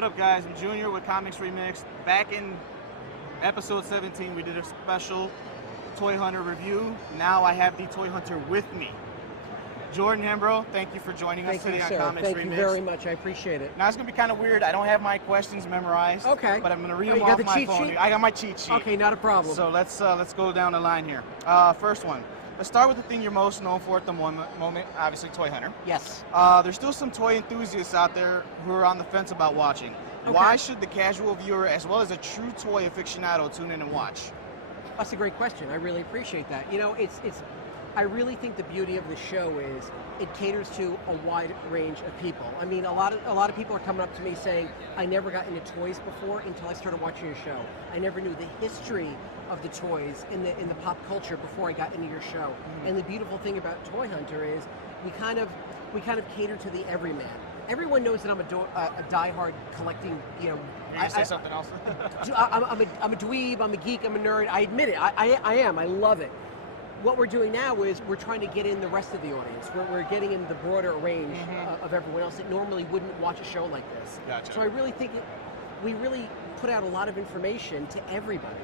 What up, guys? I'm Junior with Comics Remixed. Back in episode 17, we did a special Toy Hunter review. Now I have the Toy Hunter with me. Jordan Hembrough, thank you for joining us today on Comics Remixed. Thank you very much. I appreciate it. Now it's going to be kind of weird. I don't have my questions memorized. Okay. But I'm going to read them off my phone. Sheet? I got my cheat sheet. Okay, not a problem. So let's go down the line here. First one. Let's start with the thing you're most known for at the moment, obviously Toy Hunter. Yes. There's still some toy enthusiasts out there who are on the fence about watching. Okay. Why should the casual viewer, as well as a true toy aficionado, tune in and watch? That's a great question. I really appreciate that. You know, I really think the beauty of the show is it caters to a wide range of people. I mean, a lot of people are coming up to me saying, I never got into toys before until I started watching your show. I never knew the history of the toys in the pop culture before I got into your show. Mm-hmm. And the beautiful thing about Toy Hunter is we kind of cater to the everyman. Everyone knows that I'm a diehard collecting, you know. Can you say something else? I'm a dweeb, I'm a geek, I'm a nerd. I admit it, I am, I love it. What we're doing now is we're trying to get in the rest of the audience. We're getting in the broader range of everyone else that normally wouldn't watch a show like this. Gotcha. So I really think we really put out a lot of information to everybody.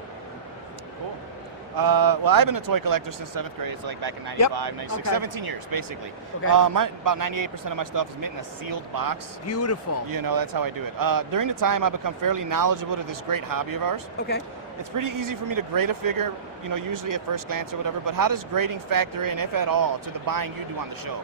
Cool. Well, I've been a toy collector since 7th grade, so like back in 95, 96, Okay. 17 years, basically. Okay. About 98% of my stuff is mint in a sealed box. Beautiful. You know, that's how I do it. During the time, I've become fairly knowledgeable to this great hobby of ours. Okay. It's pretty easy for me to grade a figure, you know, usually at first glance or whatever, but how does grading factor in, if at all, to the buying you do on the show?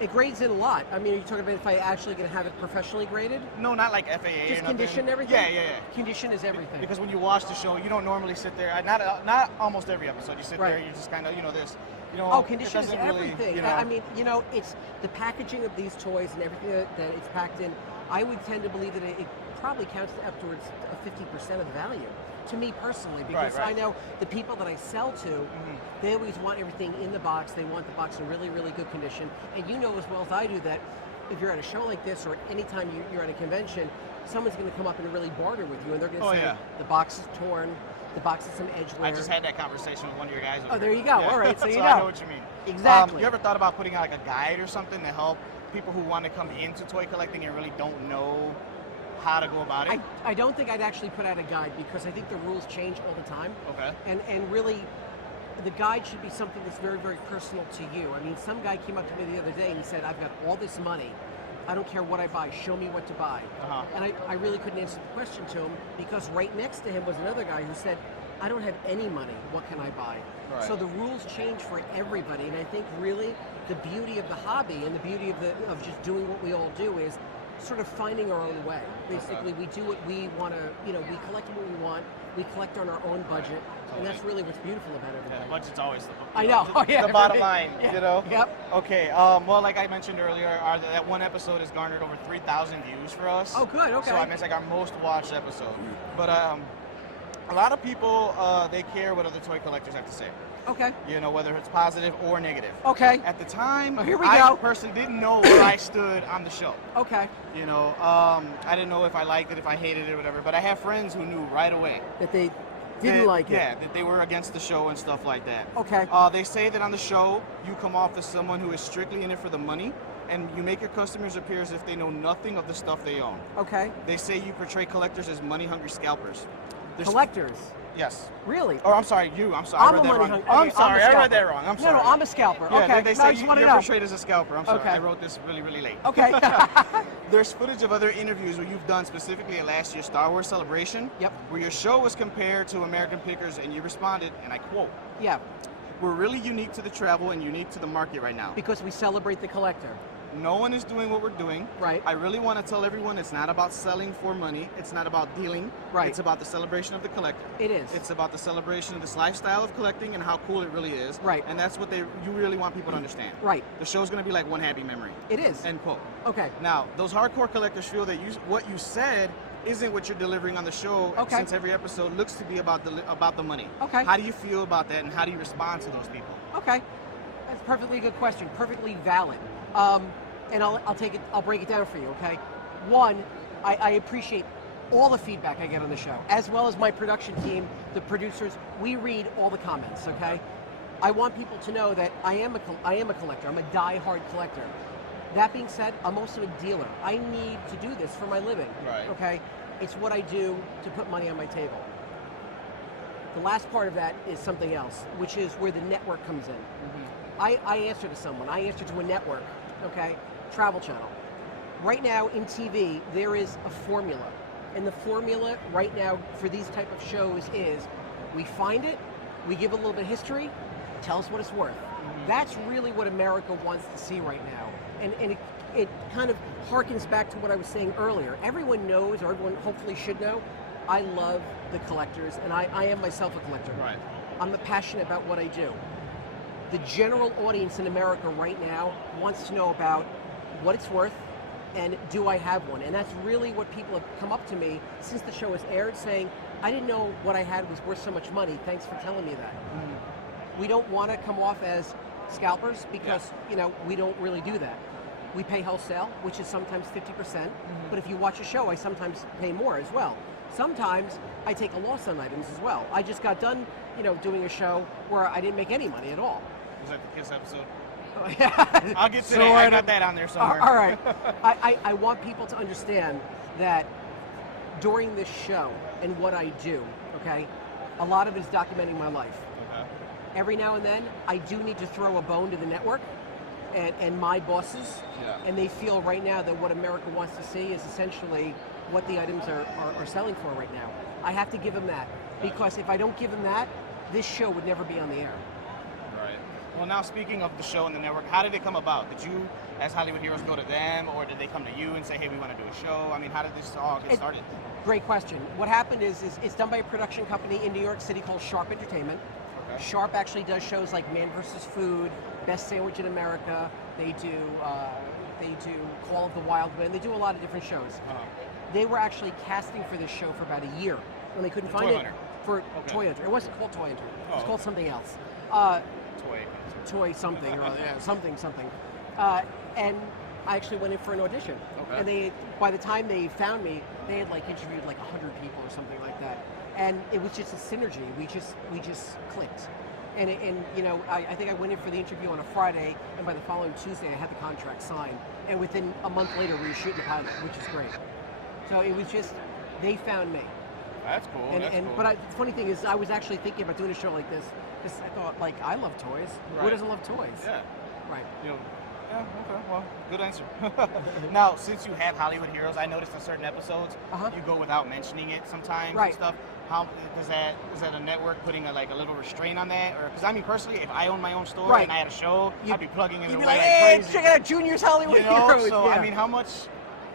It grades in a lot. I mean, are you talking about if I actually going to have it professionally graded? No, not like FAA Just or condition nothing. everything? Yeah. Condition is everything. Because when you watch the show, you don't normally sit there, not almost every episode, you sit Right. there, you just kind of, you know, this, you know, oh, condition it is doesn't really, everything. you know. I mean, you know, it's the packaging of these toys and everything that it's packed in. I would tend to believe that it probably counts to up towards 50% of the value. To me personally, because Right. I know the people that I sell to, they always want everything in the box. They want the box in really, really good condition. And you know as well as I do that if you're at a show like this or anytime you're at a convention, someone's going to come up and really barter with you, and they're going to say, the box is torn, the box has some edge wear. I just had that conversation with one of your guys. Oh, there you go. Yeah. All right, so you know. I know what you mean. Exactly. You ever thought about putting out like a guide or something to help people who want to come into toy collecting and really don't know how to go about it? I don't think I'd actually put out a guide because I think the rules change all the time. Okay. And really, the guide should be something that's very, very personal to you. I mean, some guy came up to me the other day and he said, I've got all this money. I don't care what I buy. Show me what to buy. And I really couldn't answer the question to him because right next to him was another guy who said, I don't have any money. What can I buy? Right. So the rules change for everybody. And I think really the beauty of the hobby and the beauty of just doing what we all do is sort of finding our own way. Basically, we do what we want to, you know, we collect what we want, we collect on our own budget, and that's really what's beautiful about everything. Yeah, budget's always I know. the bottom line, Yeah. you know? Yep. Okay, well, like I mentioned earlier, that one episode has garnered over 3,000 views for us. Oh, good, okay. So I mean, it's like our most watched episode. But a lot of people, they care what other toy collectors have to say. Okay. You know, whether it's positive or negative. Okay. At the time, here we I go. personally didn't know where I stood on the show. Okay. You know, I didn't know if I liked it, if I hated it, whatever. But I have friends who knew right away. That they didn't like it. Yeah, that they were against the show and stuff like that. Okay. They say that on the show, you come off as someone who is strictly in it for the money, and you make your customers appear as if they know nothing of the stuff they own. Okay. They say you portray collectors as money-hungry scalpers. Collectors? Yes. Really? Oh, I'm sorry, you. I'm sorry. I'm I read a that wrong. money I'm sorry, I read that wrong. I'm sorry. No, I'm a scalper. Yeah, okay. they No, I say just you're want to know. portrayed as a scalper. I'm sorry. Okay. I wrote this really, really late. Okay. There's footage of other interviews where you've done specifically at last year's Star Wars Celebration. Yep. Where your show was compared to American Pickers, and you responded, and I quote, Yeah. "We're really unique to the travel and unique to the market right now. Because we celebrate the collector. No one is doing what we're doing. Right. I really want to tell everyone it's not about selling for money. It's not about dealing. Right. It's about the celebration of the collector. It is. It's about the celebration of this lifestyle of collecting and how cool it really is. Right. And that's what you really want people to understand. Right. The show's going to be like one happy memory. It is. End quote. Okay. Now, those hardcore collectors feel that what you said isn't what you're delivering on the show, Okay. since every episode looks to be about the money. Okay. How do you feel about that, and how do you respond to those people? Okay. That's a perfectly good question. Perfectly valid. And I'll take it. I'll break it down for you. Okay. One, I appreciate all the feedback I get on the show, as well as my production team, the producers. We read all the comments. Okay. I want people to know that I am a collector. I'm a die-hard collector. That being said, I'm also a dealer. I need to do this for my living. Right. Okay? It's what I do to put money on my table. The last part of that is something else, which is where the network comes in. I answer to someone. I answer to a network, okay? Travel Channel. Right now in TV, there is a formula. And the formula right now for these type of shows is we find it, we give a little bit of history, tell us what it's worth. That's really what America wants to see right now. And it kind of harkens back to what I was saying earlier. Everyone knows, or everyone hopefully should know, I love the collectors, and I am myself a collector. Right. I'm passionate about what I do. The general audience in America right now wants to know about what it's worth and do I have one? And that's really what people have come up to me since the show has aired saying, I didn't know what I had was worth so much money. Thanks for telling me that. We don't want to come off as scalpers because we don't really do that. We pay wholesale, which is sometimes 50%, but if you watch a show, I sometimes pay more as well. Sometimes I take a loss on items as well. I just got done, doing a show where I didn't make any money at all. Was that the Kiss episode? Yeah. I'll get to that. I got that on there somewhere. All right. I want people to understand that during this show and what I do, okay, a lot of it is documenting my life. Okay. Every now and then, I do need to throw a bone to the network and my bosses, and they feel right now that what America wants to see is essentially what the items are selling for right now. I have to give them that, because if I don't give them that, this show would never be on the air. Right. Well, now speaking of the show and the network, how did it come about? Did you, as Hollywood Heroes, go to them, or did they come to you and say, hey, we want to do a show? I mean, how did this all get started? Great question. What happened is it's done by a production company in New York City called Sharp Entertainment. Okay. Sharp actually does shows like Man vs. Food, Best Sandwich in America. They do Call of the Wild Man. They do a lot of different shows. They were actually casting for this show for about a year when they couldn't find it. For Toy Hunter. It wasn't called Toy Hunter. It was called something else. Toy something or something. And I actually went in for an audition. Okay. And by the time they found me, they had like interviewed like 100 people or something like that. And it was just a synergy. We just clicked. And I think I went in for the interview on a Friday, and by the following Tuesday I had the contract signed. And within a month later we were shooting the pilot, which is great. So it was just, they found me. That's cool. Cool. But the funny thing is, I was actually thinking about doing a show like this because I thought, like, I love toys. Right. Who doesn't love toys? Yeah. Right. Yeah, okay, well, good answer. Now, since you have Hollywood Heroes, I noticed in certain episodes, you go without mentioning it sometimes and stuff. How is that a network putting a little restraint on that? Or because I mean, personally, if I owned my own store and I had a show, I'd be plugging it away like crazy. Check out Junior's Hollywood Heroes. So I mean, how much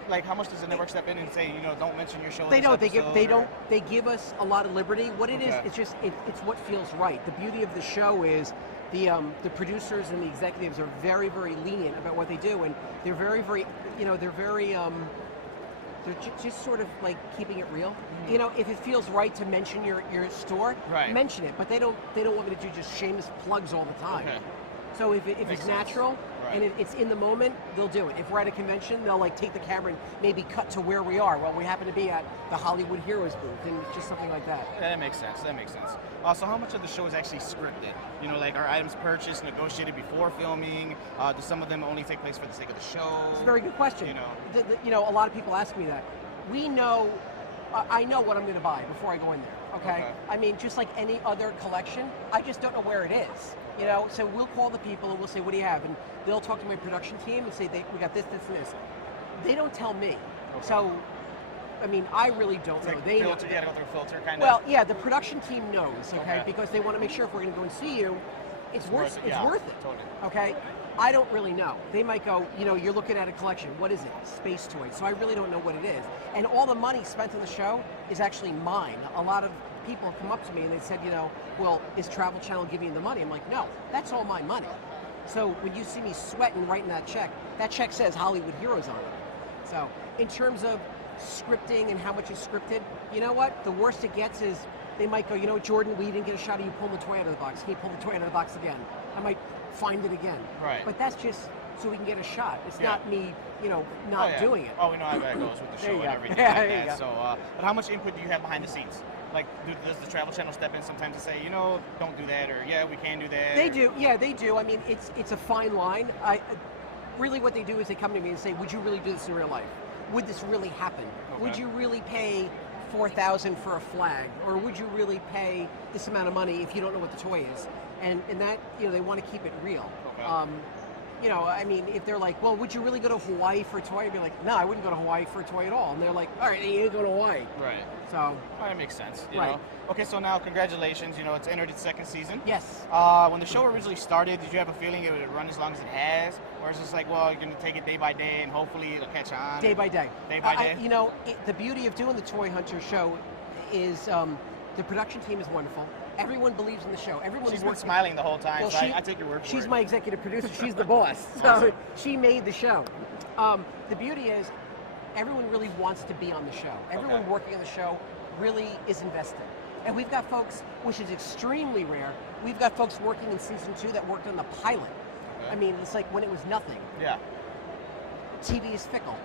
does the network step in and say, don't mention your show? They don't. They give us a lot of liberty. What it is, it's just it's what feels right. The beauty of the show is the producers and the executives are very, very lenient about what they do, and they're very, very, they're just sort of like keeping it real. If it feels right to mention your store, mention it. But they don't want me to do just shameless plugs all the time. Okay. So if it's natural and it's in the moment, they'll do it. If we're at a convention, they'll like take the camera and maybe cut to where we are. Well, we happen to be at the Hollywood Heroes booth, and it's just something like that. Yeah, that makes sense. So how much of the show is actually scripted? Are items purchased, negotiated before filming? Do some of them only take place for the sake of the show? It's a very good question. A lot of people ask me that. We know, I know what I'm going to buy before I go in there. Okay? I mean, just like any other collection, I just don't know where it is. So we'll call the people and we'll say, what do you have? And they'll talk to my production team and say, we got this, this, and this. They don't tell me. So, I mean, I really don't know. They filter, you gotta go through a filter, kind of. Well, yeah, the production team knows, okay? Because they want to make sure if we're going to go and see you, it's worth it. Totally. Okay? I don't really know. They might go, you're looking at a collection. What is it? Space toys. So I really don't know what it is. And all the money spent on the show is actually mine. A lot of people have come up to me and they said, well, is Travel Channel giving you the money? I'm like, no, that's all my money. So when you see me sweating writing that check says Hollywood Heroes on it. So in terms of scripting and how much is scripted, you know what? The worst it gets is they might go, Jordan, we didn't get a shot of you pulling the toy out of the box. Can you pull the toy out of the box again? I might find it again. Right. But that's just so we can get a shot. It's not me, not doing it. Oh, we know how that goes with the show and everything like that. So, but how much input do you have behind the scenes? Like, does the Travel Channel step in sometimes to say, don't do that, or we can do that? They do. Yeah, they do. I mean, it's a fine line. really what they do is they come to me and say, would you really do this in real life? Would this really happen? Okay. Would you really pay $4,000 for a flag? Or would you really pay this amount of money if you don't know what the toy is? And that, they want to keep it real. Okay. I mean, if they're like, well, would you really go to Hawaii for a toy? I'd be like, no, I wouldn't go to Hawaii for a toy at all. And they're like, all right, you didn't go to Hawaii. Right. So. Well, that makes sense. You know? Okay, so now congratulations. It's entered its second season. Yes. When the show originally started, did you have a feeling it would run as long as it has? Or is it just like, well, you're going to take it day by day and hopefully it'll catch on? Day by day. Day by day? The beauty of doing the Toy Hunter show is the production team is wonderful. Everyone believes in the show. She's been smiling the whole time, well, so I take your word for it. She's my executive producer. She's the boss. So she made the show. The beauty is everyone really wants to be on the show. Everyone working on the show really is invested. And we've got folks, which is extremely rare, we've got folks working in season 2 that worked on the pilot. Okay. I mean, it's like when it was nothing. Yeah. TV is fickle.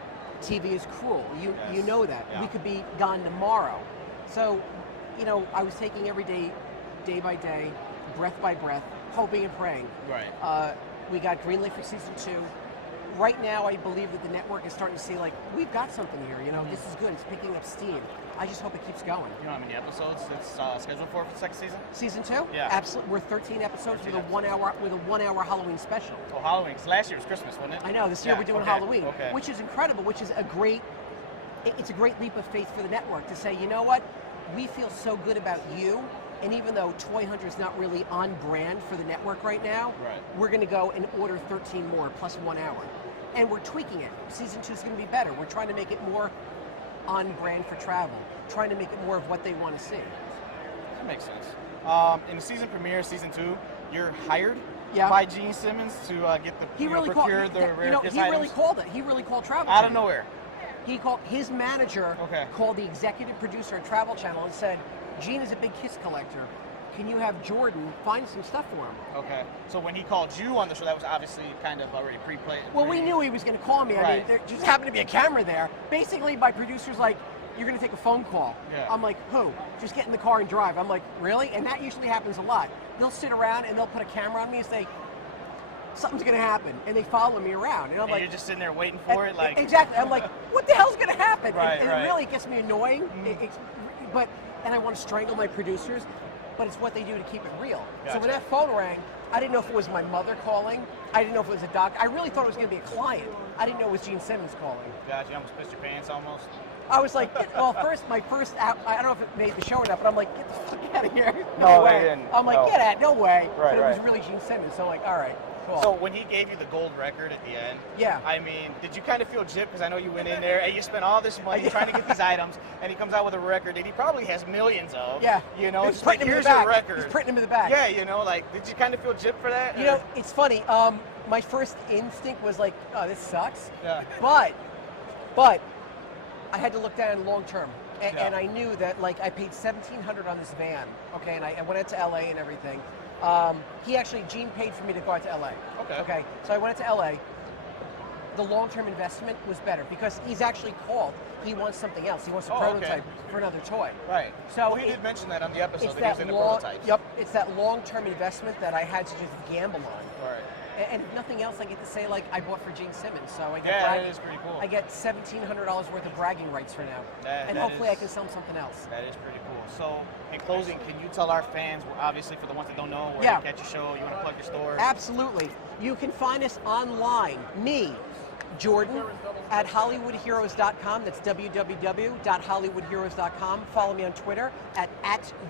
TV is cruel. You know that. Yeah. We could be gone tomorrow. So, I was taking every day by day, breath by breath, hoping and praying. Right. We got greenlit for season 2. Right now, I believe that the network is starting to see, like, we've got something here. This is good. It's picking up steam. I just hope it keeps going. You know how many episodes it's scheduled for the second season? Season 2? Yeah. Absolutely. We're 13 episodes 13 with a 1 hour Halloween special. Oh, Halloween. 'Cause last year was Christmas, wasn't it? I know. This year we're doing Halloween, okay. which is incredible. Which is it's a great leap of faith for the network to say, you know what, we feel so good about you. And even though Toy Hunter is not really on brand for the network right now, we're going to go and order 13 more plus 1 hour. And we're tweaking it. Season 2 is going to be better. We're trying to make it more on brand for travel, trying to make it more of what they want to see. That makes sense. In the season premiere, season 2, you're hired by Gene Simmons to get the procure the rare items. He really called it. He really called Travel out Channel. of nowhere. He called his manager, called the executive producer at Travel Channel and said, Gene is a big Kiss collector. Can you have Jordan find some stuff for him? Okay. So when he called you on the show, that was obviously kind of already pre-played. Well, we knew he was going to call me. I mean, there just happened to be a camera there. Basically, my producer's like, you're going to take a phone call. Yeah. I'm like, who? Just get in the car and drive. I'm like, really? And that usually happens a lot. They'll sit around and they'll put a camera on me and say, something's going to happen. And they follow me around. And I'm like, you're just sitting there waiting for it? Like exactly. I'm like, what the hell's going to happen? Right, and it really gets me annoying. And I want to strangle my producers, but it's what they do to keep it real. Gotcha. So when that phone rang, I didn't know if it was my mother calling. I didn't know if it was a doc. I really thought it was going to be a client. I didn't know it was Gene Simmons calling. Gotcha. You almost pissed your pants almost. I was like, well, my first app, I don't know if it made the show or not, but I'm like, get the fuck out of here. No, way. they didn't. I'm like, get out, no way. Right, but it was really Gene Simmons, so I'm like, all right, cool. So when he gave you the gold record at the end, I mean, did you kind of feel gypped? Because I know you went in there and you spent all this money trying to get these items, and he comes out with a record that he probably has millions of. Yeah. It's like, here's your record. He's printing them in the back. Yeah, did you kind of feel gypped for that? It's funny. My first instinct was like, oh, this sucks. Yeah. But I had to look down long term. And I knew that, like, I paid $1,700 on this van, okay, and I went out to LA and everything. Gene paid for me to go out to LA. Okay. So I went out to LA. The long-term investment was better because he's actually called. He wants something else. He wants a prototype for another toy. Right. So he did mention that on the episode, it's that he was into prototypes. Yep. It's that long-term investment that I had to just gamble on. Right. And if nothing else, I get to say, like, I bought for Gene Simmons, so I get that is pretty cool. I get $1,700 worth of bragging rights for now, and hopefully I can sell them something else. That is pretty cool. So, in closing, can you tell our fans, obviously for the ones that don't know, where to catch your show, you want to plug your store? Absolutely. You can find us online, me, Jordan, at HollywoodHeroes.com. That's www.hollywoodheroes.com. Follow me on Twitter at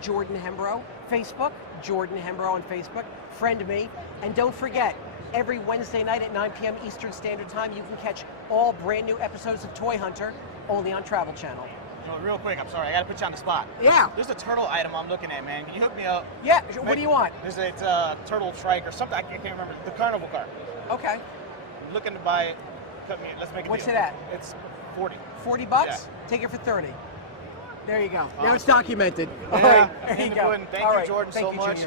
Jordan Hembrough. Facebook, Jordan Hembrough on Facebook. Friend me. And don't forget, every Wednesday night at 9 p.m. Eastern Standard Time, you can catch all brand new episodes of Toy Hunter only on Travel Channel. So real quick, I'm sorry, I got to put you on the spot. Yeah. There's a turtle item I'm looking at, man. Can you hook me up? Yeah. What do you want? It's a turtle trike or something. I can't remember. The carnival car. Okay. I'm looking to buy it. Let's make it. What's it at? It's 40. $40? Yeah. Take it for 30. There you go. Awesome. Now it's documented. Yeah. All right. There you go. Thank you, Jordan, so much.